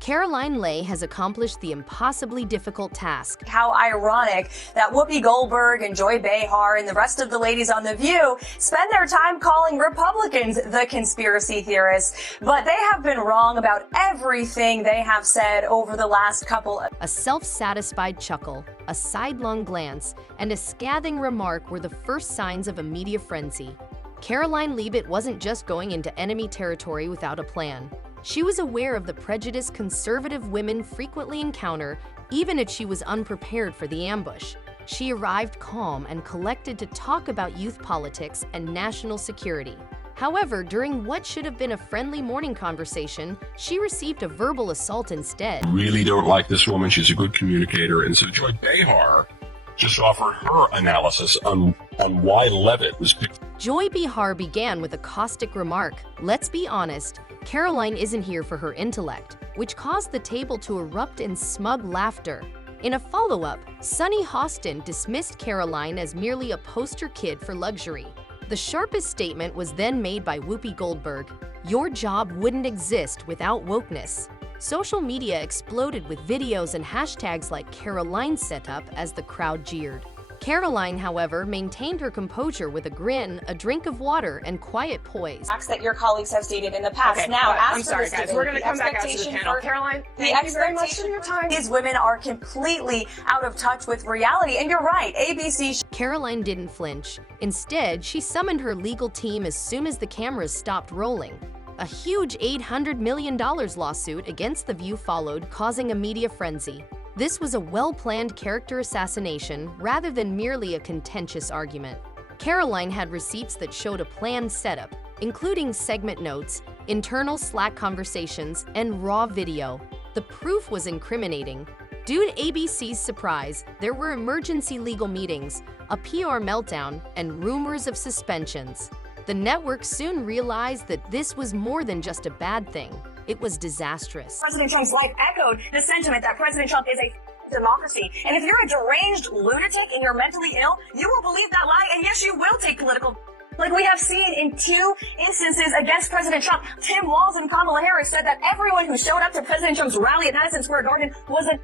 Karoline Leigh has accomplished the impossibly difficult task. How ironic that Whoopi Goldberg and Joy Behar and the rest of the ladies on The View spend their time calling Republicans the conspiracy theorists, but they have been wrong about everything they have said over the last couple of... A self-satisfied chuckle, a sidelong glance, and a scathing remark were the first signs of a media frenzy. Karoline Leavitt wasn't just going into enemy territory without a plan. She was aware of the prejudice conservative women frequently encounter, even if she was unprepared for the ambush. She arrived calm and collected to talk about youth politics and national security. However, during what should have been a friendly morning conversation, she received a verbal assault instead. Really don't like this woman. She's a good communicator. And so Joy Behar just offered her analysis on why Leavitt was picked. Joy Behar began with a caustic remark. Let's be honest, Karoline isn't here for her intellect, which caused the table to erupt in smug laughter. In a follow-up, Sunny Hostin dismissed Karoline as merely a poster kid for luxury. The sharpest statement was then made by Whoopi Goldberg. Your job wouldn't exist without wokeness. Social media exploded with videos and hashtags like Karoline Setup as the crowd jeered. Karoline, however, maintained her composure with a grin, a drink of water, and quiet poise. That your colleagues have stated in the past. Okay, now, I'm sorry, guys. We're going to come back out to the expectation panel. for- Karoline, The thank you very much for expectation your time. These women are completely out of touch with reality. And you're right, ABC... Karoline didn't flinch. Instead, she summoned her legal team as soon as the cameras stopped rolling. A huge $800 million lawsuit against The View followed, causing a media frenzy. This was a well-planned character assassination rather than merely a contentious argument. Karoline had receipts that showed a planned setup, including segment notes, internal Slack conversations, and raw video. The proof was incriminating. Due to ABC's surprise, there were emergency legal meetings, a PR meltdown, and rumors of suspensions. The network soon realized that this was more than just a bad thing. It was disastrous. President Trump's wife echoed the sentiment that President Trump is a democracy. And if you're a deranged lunatic and you're mentally ill, you will believe that lie, and yes, you will take political... Like we have seen in 2 instances against President Trump. Tim Walz and Kamala Harris said that everyone who showed up to President Trump's rally at Madison Square Garden was a...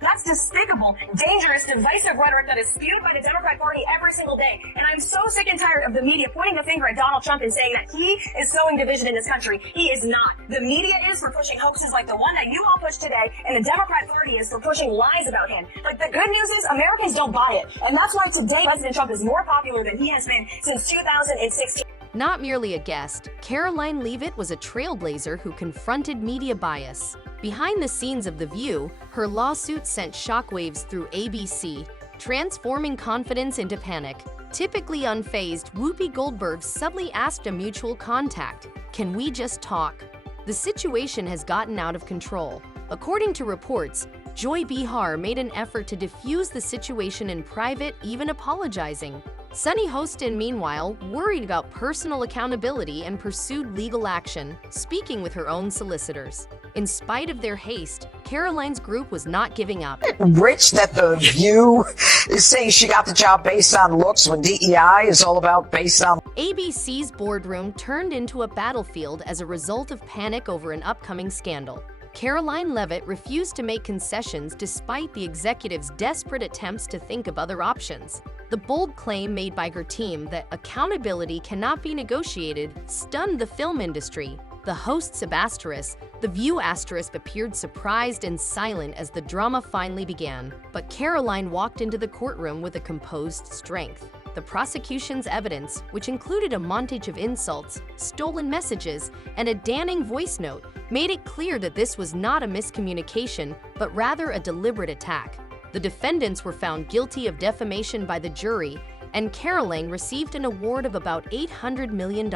That's despicable, dangerous, divisive rhetoric that is spewed by the Democrat Party every single day. And I'm so sick and tired of the media pointing the finger at Donald Trump and saying that he is sowing division in this country. He is not. The media is for pushing hoaxes like the one that you all pushed today, and the Democrat Party is for pushing lies about him. Like, the good news is Americans don't buy it. And that's why today President Trump is more popular than he has been since 2016. Not merely a guest, Karoline Leavitt was a trailblazer who confronted media bias. Behind the scenes of The View, her lawsuit sent shockwaves through ABC, transforming confidence into panic. Typically unfazed, Whoopi Goldberg subtly asked a mutual contact, "Can we just talk?" The situation has gotten out of control. According to reports, Joy Behar made an effort to defuse the situation in private, even apologizing. Sunny Hostin, meanwhile, worried about personal accountability and pursued legal action, speaking with her own solicitors. In spite of their haste, Karoline's group was not giving up. Rich that The View is saying she got the job based on looks when DEI is all about based on... ABC's boardroom turned into a battlefield as a result of panic over an upcoming scandal. Karoline Leavitt refused to make concessions despite the executive's desperate attempts to think of other options. The bold claim made by her team that accountability cannot be negotiated stunned the film industry. The hosts of The View appeared surprised and silent as the drama finally began, but Karoline walked into the courtroom with a composed strength. The prosecution's evidence, which included a montage of insults, stolen messages, and a damning voice note, made it clear that this was not a miscommunication, but rather a deliberate attack. The defendants were found guilty of defamation by the jury, and Karoline received an award of about $800 million.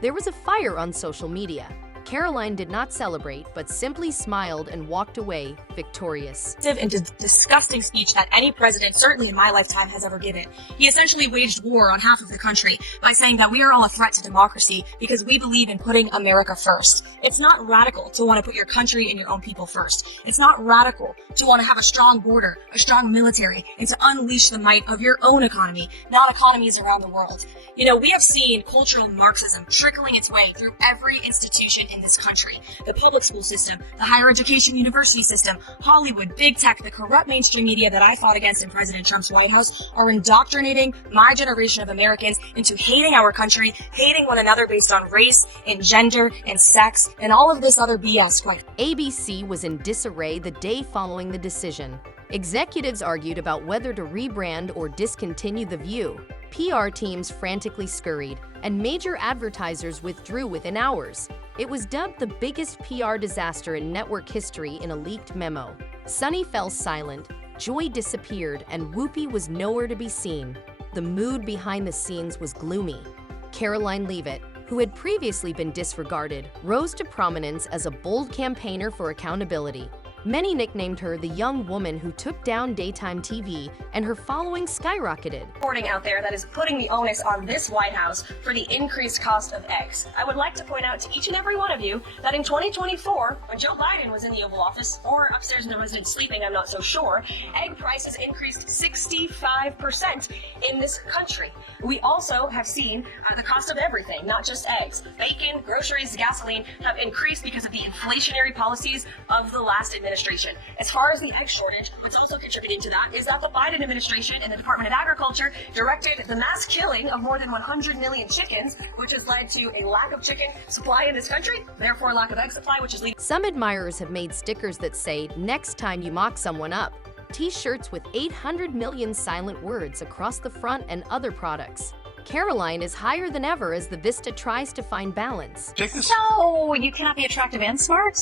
There was a fire on social media. Karoline did not celebrate, but simply smiled and walked away, victorious. And disgusting speech that any president, certainly in my lifetime, has ever given. He essentially waged war on half of the country by saying that we are all a threat to democracy because we believe in putting America first. It's not radical to want to put your country and your own people first. It's not radical to want to have a strong border, a strong military, and to unleash the might of your own economy, not economies around the world. You know, we have seen cultural Marxism trickling its way through every institution in this country. The public school system, the higher education university system, Hollywood, big tech, the corrupt mainstream media that I fought against in President Trump's White House are indoctrinating my generation of Americans into hating our country, hating one another based on race and gender and sex and all of this other BS. ABC was in disarray the day following the decision. Executives argued about whether to rebrand or discontinue The View. PR teams frantically scurried, and major advertisers withdrew within hours. It was dubbed the biggest PR disaster in network history in a leaked memo. Sunny fell silent, Joy disappeared, and Whoopi was nowhere to be seen. The mood behind the scenes was gloomy. Karoline Leavitt, who had previously been disregarded, rose to prominence as a bold campaigner for accountability. Many nicknamed her the young woman who took down daytime TV, and her following skyrocketed. Reporting out there that is putting the onus on this White House for the increased cost of eggs. I would like to point out to each and every one of you that in 2024, when Joe Biden was in the Oval Office, or upstairs in the residence sleeping, I'm not so sure, egg prices increased 65% in this country. We also have seen the cost of everything, not just eggs. Bacon, groceries, gasoline have increased because of the inflationary policies of the last administration. As far as the egg shortage, what's also contributing to that is that the Biden administration and the Department of Agriculture directed the mass killing of more than 100 million chickens, which has led to a lack of chicken supply in this country, therefore lack of egg supply, which is leading. Some admirers have made stickers that say, "Next time you mock someone up." T-shirts with 800 million silent words across the front and other products. Karoline is higher than ever as the Vista tries to find balance. Take this. No, you cannot be attractive and smart.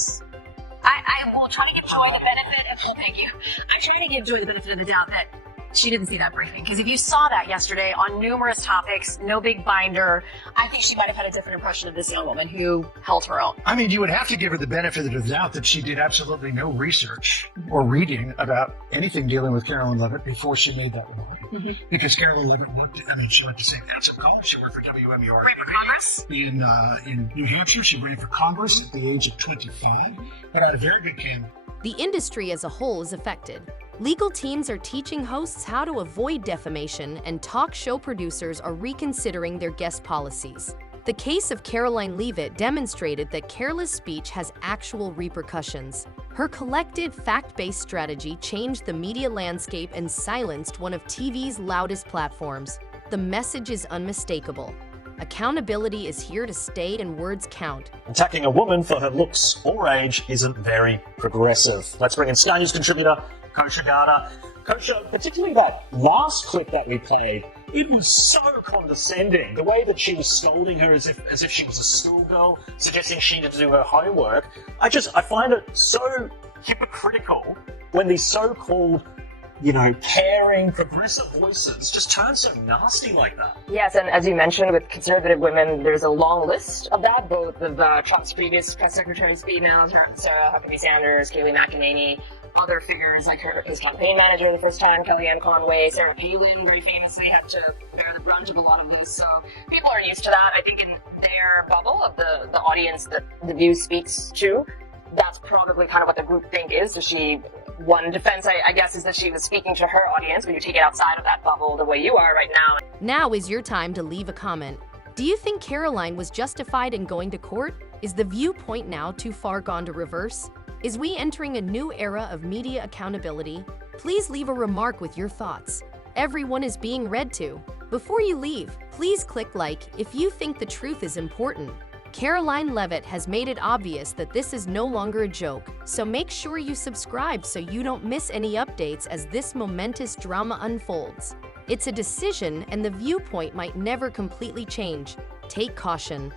I will try to give Joy the benefit of, thank you. I'm trying to give Joy the benefit of the doubt that she didn't see that briefing. Because if you saw that yesterday on numerous topics, no big binder, I think she might have had a different impression of this young woman who held her own. I mean, you would have to give her the benefit of the doubt that she did absolutely no research or reading about anything dealing with Karoline Leavitt before she made that remark. Mm-hmm. Because Karoline Leavitt she went to St. Vincent College. She worked for WMUR. Ran for Congress? In New Hampshire. She ran for Congress at the age of 25. And had a very good campaign. The industry as a whole is affected. Legal teams are teaching hosts how to avoid defamation, and talk show producers are reconsidering their guest policies. The case of Karoline Leavitt demonstrated that careless speech has actual repercussions. Her collected, fact-based strategy changed the media landscape and silenced one of TV's loudest platforms. The message is unmistakable. Accountability is here to stay, and words count. Attacking a woman for her looks or age isn't very progressive. Let's bring in Sky News contributor Kosha Garda. Kosha, particularly that last clip that we played, it was so condescending. The way that she was scolding her as if she was a schoolgirl, suggesting she needed to do her homework. I find it so hypocritical when these so-called pairing progressive voices just turn so nasty like that. Yes, and as you mentioned, with conservative women, there's a long list of that, both of Trump's previous press secretaries, females, Sarah Huckabee Sanders, Kayleigh McEnany, other figures like his campaign manager the first time, Kellyanne Conway, Sarah Palin, very famously had to bear the brunt of a lot of this. So people are used to that. I think in their bubble of the audience that The View speaks to, that's probably kind of what the group think is. One defense, I guess, is that she was speaking to her audience. When you take it outside of that bubble the way you are right now. Now is your time to leave a comment. Do you think Karoline was justified in going to court? Is the viewpoint now too far gone to reverse? Is we entering a new era of media accountability? Please leave a remark with your thoughts. Everyone is being read to. Before you leave, please click like if you think the truth is important. Karoline Leavitt has made it obvious that this is no longer a joke, so make sure you subscribe so you don't miss any updates as this momentous drama unfolds. It's a decision, and the viewpoint might never completely change. Take caution.